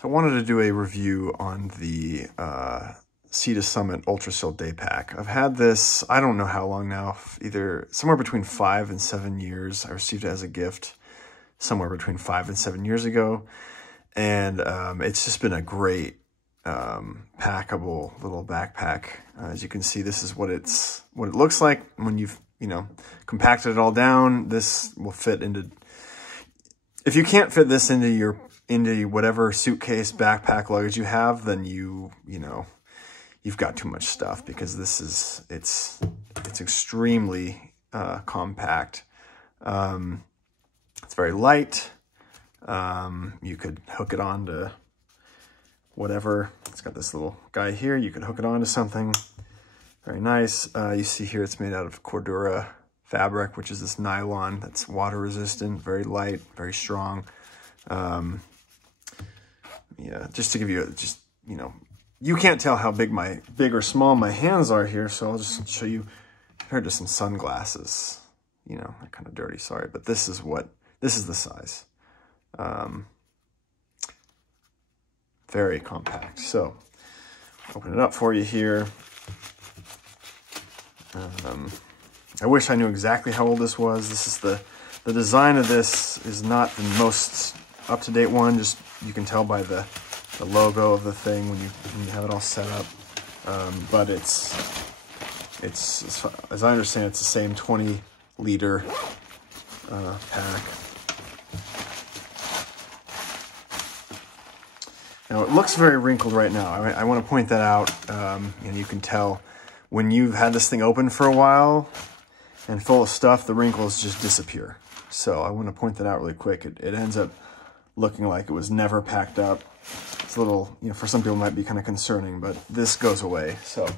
So I wanted to do a review on the Sea to Summit Ultra-Sil Daypack. I've had this, I don't know how long now, either somewhere between 5 and 7 years. I received it as a gift somewhere between 5 and 7 years ago. And it's just been a great packable little backpack. As you can see, this is what it looks like when you've, compacted it all down. This will fit into, if you can't fit this into whatever suitcase, backpack, luggage you have, then you've got too much stuff, because it's extremely compact. It's very light. You could hook it on to whatever. It's got this little guy here. You could hook it on to something. Very nice. You see here it's made out of Cordura fabric, which is this nylon that's water resistant, very light, very strong. Yeah, just to give you you can't tell how big or small my hands are here, so I'll just show you. Here are just some sunglasses. They're kind of dirty, sorry, but this is the size. Very compact. So open it up for you here. I wish I knew exactly how old this was. This is the design of this is not the most up-to-date one. Just you can tell by the logo of the thing when you have it all set up. But it's as I understand, it's the same 20-liter pack. Now it looks very wrinkled right now. I want to point that out. And you can tell when you've had this thing open for a while and full of stuff, the wrinkles just disappear. So I want to point that out really quick. It ends up looking like it was never packed up. It's a little, for some people it might be kind of concerning, but this goes away. So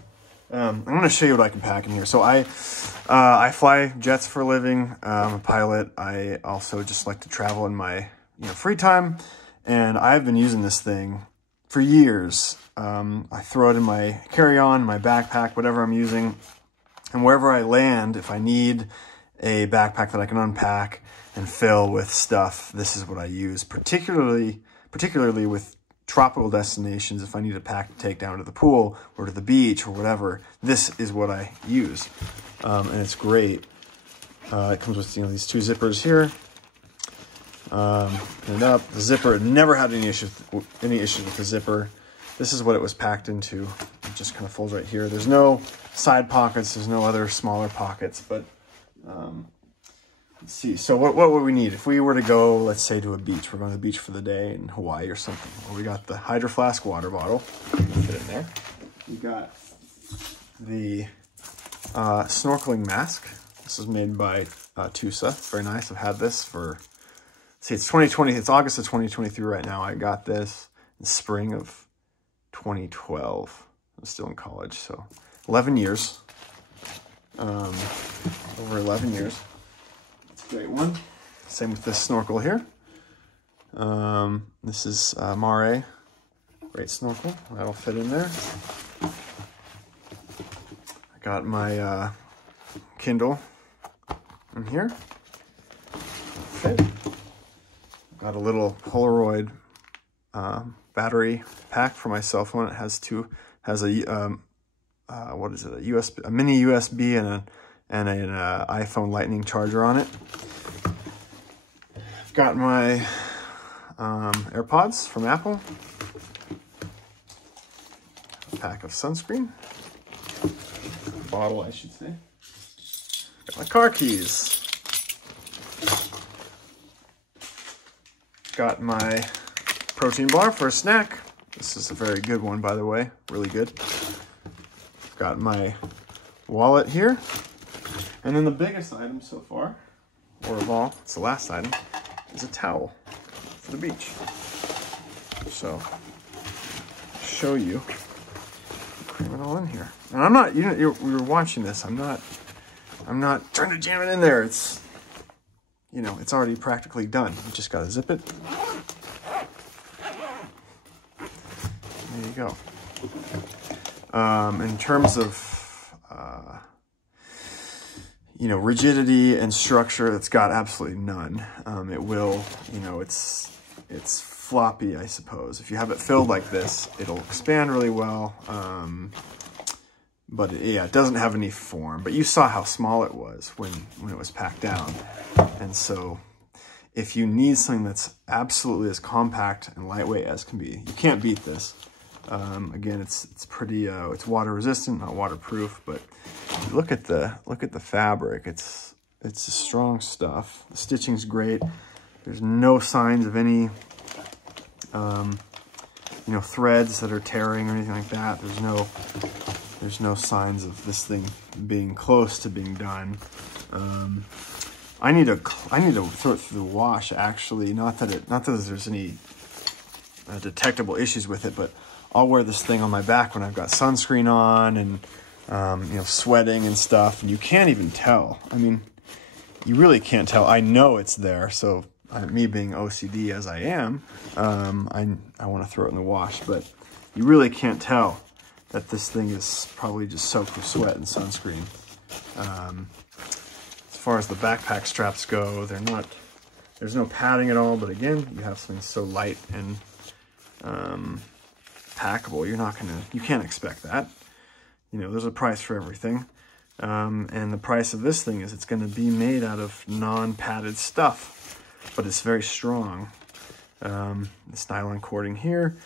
I'm going to show you what I can pack in here. So I fly jets for a living. I'm a pilot. I also just like to travel in my free time, and I've been using this thing for years. I throw it in my carry-on, my backpack, whatever I'm using, and wherever I land, if I need a backpack that I can unpack and fill with stuff, this is what I use, particularly with tropical destinations. If I need a pack to take down to the pool or to the beach or whatever, this is what I use. And it's great. It comes with these two zippers here. And up the zipper, never had any issues with the zipper. This is what it was packed into. It just kind of folds right here. There's no side pockets. There's no other smaller pockets, but let's see. So what would we need if we were to go, let's say, to a beach? We're going to the beach for the day in Hawaii or something. Well, we got the Hydro Flask water bottle. Fit in there. We got the snorkeling mask. This is made by Tusa. It's very nice. I've had this for, see, it's 2020. It's August of 2023 right now. I got this in spring of 2012. I'm still in college, so 11 years. Over 11 years. It's a great one. Same with this snorkel here. This is Mare. Great snorkel. That'll fit in there. I got my Kindle in here. Fit. Got a little Polaroid battery pack for my cell phone. It has a what is it? A mini USB and an iPhone Lightning charger on it. I've got my AirPods from Apple. A pack of sunscreen. A bottle, I should say. Got my car keys. Got my protein bar for a snack. This is a very good one, by the way. Really good. Got my wallet here. And then the biggest item so far, or of all, it's the last item, is a towel for the beach. So, show you. Cram it all in here. And I'm not, you're watching this. I'm not trying to jam it in there. It's, it's already practically done. You just gotta zip it. There you go. In terms of, rigidity and structure, it's got absolutely none. It will, it's floppy, I suppose. If you have it filled like this, it'll expand really well. But yeah, it doesn't have any form. But you saw how small it was when it was packed down. And so if you need something that's absolutely as compact and lightweight as can be, you can't beat this. Again, it's pretty, it's water resistant, not waterproof, but look at the fabric. It's strong stuff. The stitching's great. There's no signs of any, you know, threads that are tearing or anything like that. There's no signs of this thing being close to being done. I need to throw it through the wash, actually. Not that there's any detectable issues with it, but I'll wear this thing on my back when I've got sunscreen on and you know, sweating and stuff, and you can't even tell. I mean, you really can't tell. I know it's there, so me being OCD as I am, I want to throw it in the wash, but you really can't tell that this thing is probably just soaked with sweat and sunscreen. As far as the backpack straps go, there's no padding at all, but again, you have something so light and packable, you can't expect that. You know, there's a price for everything. And the price of this thing is it's going to be made out of non-padded stuff, but it's very strong. This nylon cording here.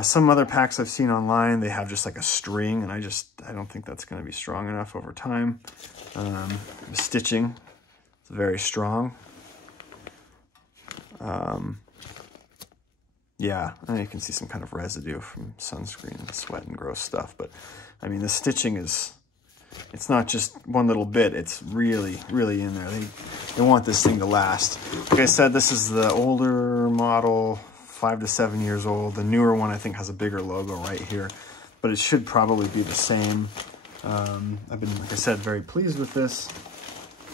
Some other packs I've seen online, they have just like a string, and I don't think that's going to be strong enough over time. The stitching is very strong. Yeah, and you can see some kind of residue from sunscreen and sweat and gross stuff, but I mean, the stitching it's not just one little bit, it's really, really in there. They want this thing to last. Like I said, this is the older model, 5 to 7 years old. The newer one, I think, has a bigger logo right here, but it should probably be the same. I've been, like I said, very pleased with this.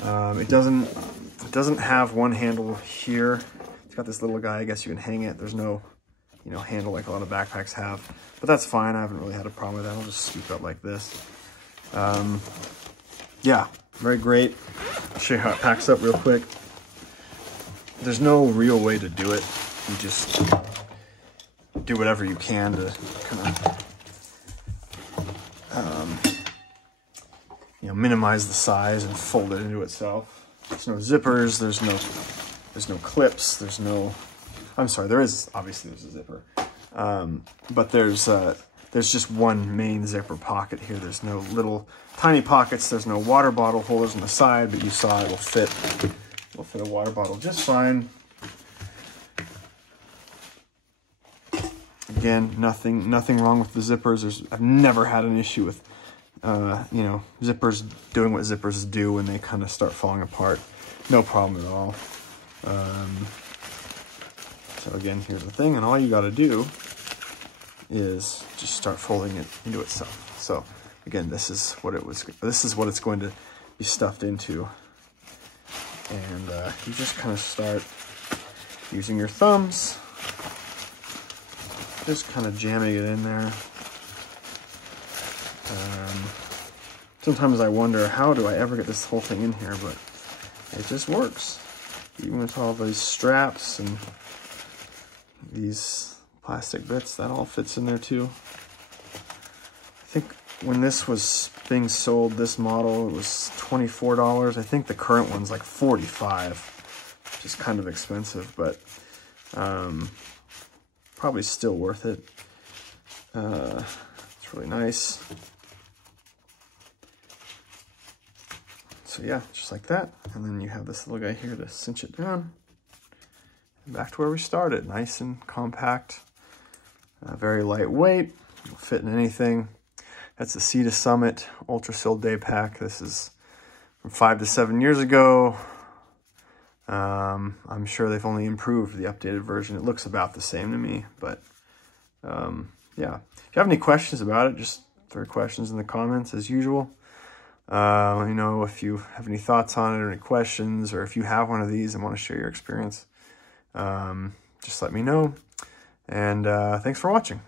It doesn't have one handle here. It's got this little guy, I guess you can hang it. There's no, you know, handle like a lot of backpacks have, but that's fine. I haven't really had a problem with that. I'll just scoop up like this. Yeah, very great. I'll show you how it packs up real quick. There's no real way to do it. You just do whatever you can to kind of, you know, minimize the size and fold it into itself. There's no zippers. There's no clips. There's no, I'm sorry, there's a zipper. But there's just one main zipper pocket here. There's no little tiny pockets. There's no water bottle holders on the side, but you saw it will fit a water bottle just fine. Again, nothing wrong with the zippers. I've never had an issue with, you know, zippers doing what zippers do when they kind of start falling apart. No problem at all. So again, here's the thing, and all you got to do is just start folding it into itself. So again, this is what it's going to be stuffed into, and you just kind of start using your thumbs, just kind of jamming it in there. Sometimes I wonder, how do I ever get this whole thing in here, but it just works. Even with all these straps and these plastic bits, that all fits in there too. I think when this was being sold, this model, it was $24. I think the current one's like $45, which is kind of expensive, but probably still worth it. It's really nice. So yeah, just like that. And then you have this little guy here to cinch it down. And back to where we started. Nice and compact, very lightweight, it'll fit in anything. That's the Sea to Summit Ultra-Sil Daypack. This is from 5 to 7 years ago. I'm sure they've only improved the updated version. It looks about the same to me, but yeah. If you have any questions about it, just throw questions in the comments as usual. Let me know if you have any thoughts on it or any questions, or if you have one of these and want to share your experience. Just let me know. And thanks for watching.